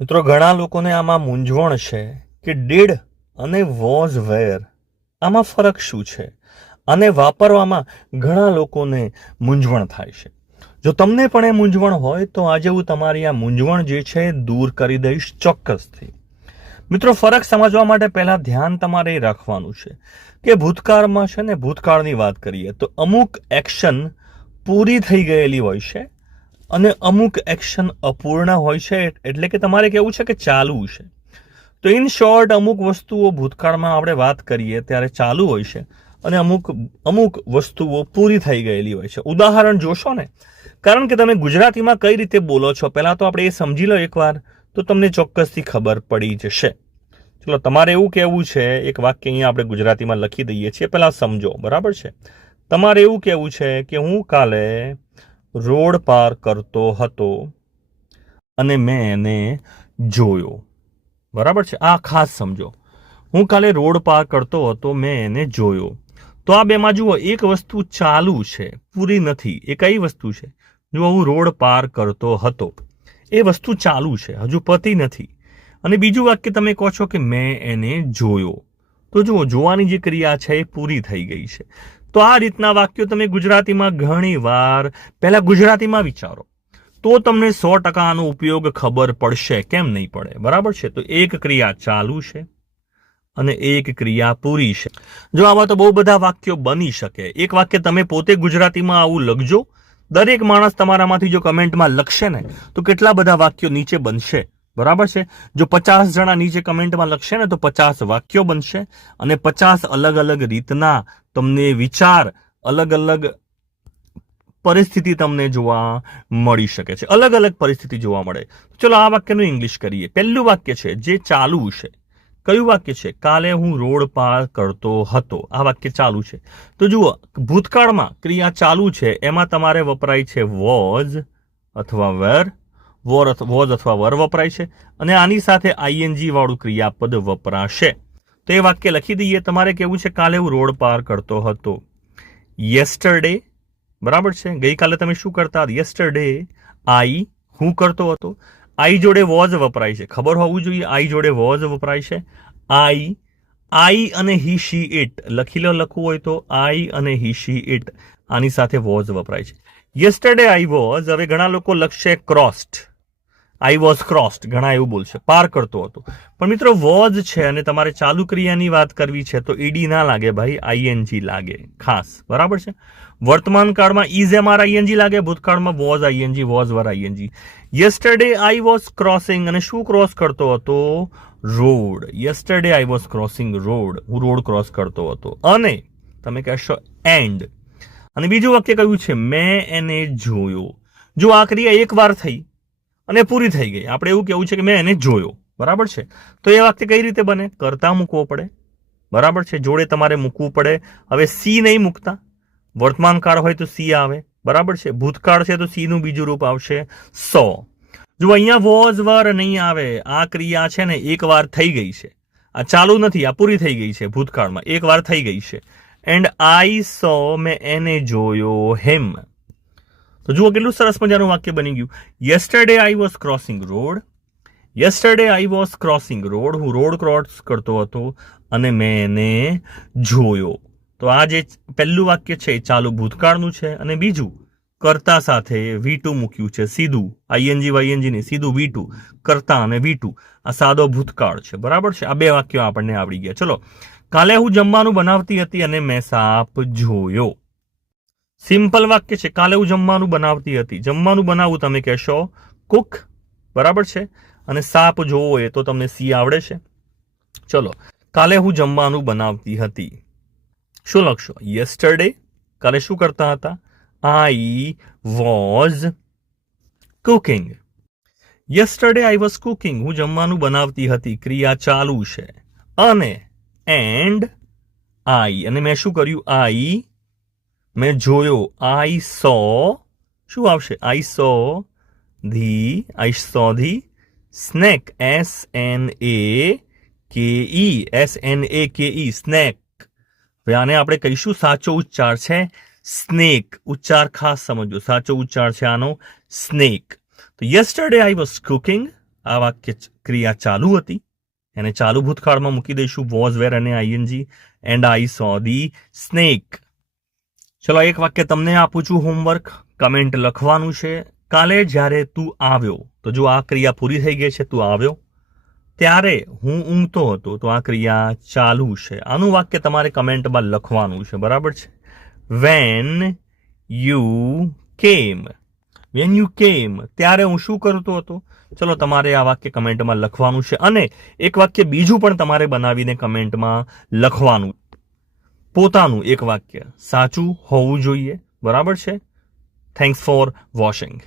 મિત્રો ઘણા લોકોને આમાં મૂંઝવણ છે કે ડીડ અને વોઝ વેર આમાં ફરક શું છે અને વાપરવામાં ઘણા લોકોને મૂંઝવણ થાય છે. જો તમને પણ એ મૂંઝવણ હોય તો આજે હું તમારી આ મૂંઝવણ જે છે દૂર કરી દઈશ ચોક્કસથી. મિત્રો ફરક સમજવા માટે પહેલા ધ્યાન તમારે રાખવાનું છે કે ભૂતકાળમાં છે ને ભૂતકાળની વાત કરીએ તો અમુક એક્શન પૂરી થઈ ગયેલી હોય છે અને અમુક એક્શન અપૂર્ણ હોય છે, એટલે કે તમારે કેવું છે કે ચાલુ છે. તો ઇન શોર્ટ અમુક વસ્તુઓ ભૂતકાળમાં આપણે વાત કરીએ ત્યારે ચાલુ હોય છે અને અમુક વસ્તુઓ પૂરી થઈ ગયેલી હોય છે. ઉદાહરણ જોશો ને, કારણ કે તમે ગુજરાતીમાં કઈ રીતે બોલો છો પહેલા તો આપણે એ સમજી લો એકવાર, તો તમને ચોક્કસથી ખબર પડી જશે. ચલો તમારે એવું કહેવું છે, એક વાક્ય અહીંયા આપણે ગુજરાતીમાં લખી દઈએ છીએ, પહેલા સમજો, બરાબર છે. તમારે એવું કહેવું છે કે હું કાલે રોડ પાર કરતો હતો અને મેં એને જોયો. બરાબર છે, આ ખાસ સમજો. હું કાલે રોડ પાર કરતો હતો, મેં એને જોયો. તો આ બેમાં જુઓ, એક વસ્તુ ચાલુ છે, પૂરી નથી. એ કઈ વસ્તુ છે? જો હું રોડ પાર કરતો હતો, એ વસ્તુ ચાલુ છે, હજુ પતી નથી. અને બીજું વાક્ય તમે કહો છો કે મેં એને જોયો. તો જુઓ, જોવાની જે ક્રિયા છે એ પૂરી થઈ ગઈ છે. તો આ રીતના વાક્યો તમે ગુજરાતીમાં ઘણી વાર પહેલા ગુજરાતીમાં વિચારો તો તમને 100% આનો ઉપયોગ ખબર પડશે, કેમ નહીં પડે? બરાબર છે. તો એક ક્રિયા ચાલુ છે અને એક ક્રિયા પૂરી છે. જો આવા તો બહુ બધા વાક્યો બની શકે. એક વાક્ય તમે પોતે ગુજરાતીમાં આવું લખજો. દરેક માણસ તમારામાંથી જો કમેન્ટમાં લખશે ને તો કેટલા બધા વાક્યો નીચે બનશે. બરાબર છે. જો 50 જણા નીચે કમેન્ટમાં લખશે ને તો 50 વાક્યો બનશે અને 50 અલગ અલગ રીતના તમને વિચાર, અલગ અલગ પરિસ્થિતિ તમને જોવા મળી શકે છે. અલગ અલગ પરિસ્થિતિ જોવા મળે. ચલો આ વાક્યનું ઇંગ્લિશ કરીએ. પહેલું વાક્ય છે જે ચાલુ છે. કયું વાક્ય છે? કાલે હું રોડ પાર કરતો હતો. આ વાક્ય ચાલુ છે. તો જુઓ, ભૂતકાળમાં ક્રિયા ચાલુ છે, એમાં તમારે વપરાય છે વોઝ અથવા વેર. વોઝ અથવા વર વપરાય છે અને આની સાથે આઈએનજી વાળું ક્રિયાપદ વપરાશે. તો એ વાક્ય લખી દઈએ. તમારે કેવું છે? કાલે હું રોડ પાર કરતો હતો. યેસ્ટરડે, બરાબર છે. ગઈકાલે તમે શું કરતા હતા? યેસ્ટરડે આઈ, હું કરતો હતો. આઈ જોડે વોઝ વપરાય છે, ખબર હોવું જોઈએ. આઈ જોડે વોઝ વપરાય છે. આઈ અને હી શી ઇટ લખવું હોય તો આઈ અને હી શી ઇટ, આની સાથે વોઝ વપરાય છે. યેસ્ટરડે આઈ વોઝ, હવે ઘણા લોકો લખશે ક્રોસ્ડ. આઈ વોઝ ક્રોસ્ડ, ઘણા એવું બોલશે, પાર કરતો હતો. પણ મિત્રો વોઝ છે અને તમારે ચાલુ ક્રિયાની વાત કરવી છે તો ઈડી ના લાગે ભાઈ, આઈએનજી લાગે ખાસ. બરાબર છે. વર્તમાન કાળમાં ઇઝ એમઆર આઈએનજી લાગે, ભૂતકાળમાં was ING, was var ING. Yesterday I was crossing, અને શું ક્રોસ કરતો હતો? Road. Yesterday I was crossing road, હું રોડ ક્રોસ કરતો હતો. અને તમે કહેશો એન્ડ. અને બીજું વાક્ય કયું છે? મેં એને જોયો. જો આ ક્રિયા એક વાર થઈ અને પૂરી થઈ ગઈ, આપણે એવું કેવું છે કે મેં એને જોયો. બરાબર છે. તો એ વાક્ય કઈ રીતે બને? કરતા મૂકવો પડે. બરાબર છે. જોડે તમારે મૂકવું પડે. હવે સી નહીં મૂકતા. વર્તમાન કાળ હોય તો સી આવે. બરાબર છે. ભૂતકાળ છે તો સી નું બીજું રૂપ આવશે સો. જો અહીંયા વોઝ વર નહીં આવે. આ ક્રિયા છે ને એક વાર થઈ ગઈ છે, આ ચાલુ નથી, આ પૂરી થઈ ગઈ છે. ભૂતકાળમાં એક વાર થઈ ગઈ છે. એન્ડ આઈ સો, મેં એને જોયો હિમ. તો જુઓ કેટલું સરસ મજાનું વાક્ય બની ગયું. Yesterday I was crossing road. Yesterday I was crossing road, હું રોડ ક્રોસ કરતો હતો અને મેં એને જોયો. તો આ જે પહેલું વાક્ય છે એ ચાલુ ભૂતકાળનું છે અને બીજું કરતા સાથે V2 મૂક્યું છે, સીધું આઈએનજી વાઈએનજી નહીં, સીધું V2, કરતા અને V2. આ સાદો ભૂતકાળ છે. બરાબર છે. આ બે વાક્યો આપણને આવડી ગયા. ચલો, કાલે હું જમવાનું બનાવતી હતી અને મેં સાપ જોયો. સિમ્પલ વાક્ય છે. કાલે હું જમવાનું બનાવતી હતી. જમવાનું બનાવવું તમે કહેશો કુક. બરાબર છે. અને સાપ જોવો એ તો તમને સી આવડે છે. ચલો, કાલે હું જમવાનું બનાવતી હતી. શું લખશો? યેસ્ટરડે, કાલે શું કરતા હતા? I was cooking. Yesterday I was cooking, હું જમવાનું બનાવતી હતી, ક્રિયા ચાલુ છે. અને એન્ડ આઈ, અને મેં શું કર્યું? આઈ, મેં જોયો. આઈ સો, શું આવશે? I saw the snake. SNAKE, snake. હવે આને આપણે કહીશું, સાચો ઉચ્ચાર છે સ્નેક. ઉચ્ચાર ખાસ સમજો, સાચો ઉચ્ચાર છે આનો સ્નેક. તો યેસ્ટરડે આઈ વોઝ કુકિંગ, આ વાક્ય ક્રિયા ચાલુ હતી, એને ચાલુ ભૂતકાળમાં મૂકી દઈશું, વોઝ વેર અને ING. And I saw the snake. ચલો એક વાક્ય તમને આપું છું હોમવર્ક, કમેન્ટ લખવાનું છે. કાલે જ્યારે તું આવ્યો, તો જો આ ક્રિયા પૂરી થઈ ગઈ છે, તું આવ્યો. ત્યારે હું ઊંઘતો હતો, તો આ ક્રિયા ચાલુ છે. આનું વાક્ય તમારે કમેન્ટમાં લખવાનું છે, બરાબર છે. વેન યુ કેમ. વેન યુ કેમ, ત્યારે હું શું કરતો હતો? ચલો તમારે આ વાક્ય કમેન્ટમાં લખવાનું છે. અને એક વાક્ય બીજું પણ તમારે બનાવીને કમેન્ટમાં લખવાનું. પોતાનું એક વાક્ય સાચું હોવું જોઈએ, બરાબર છે. Thanks for watching.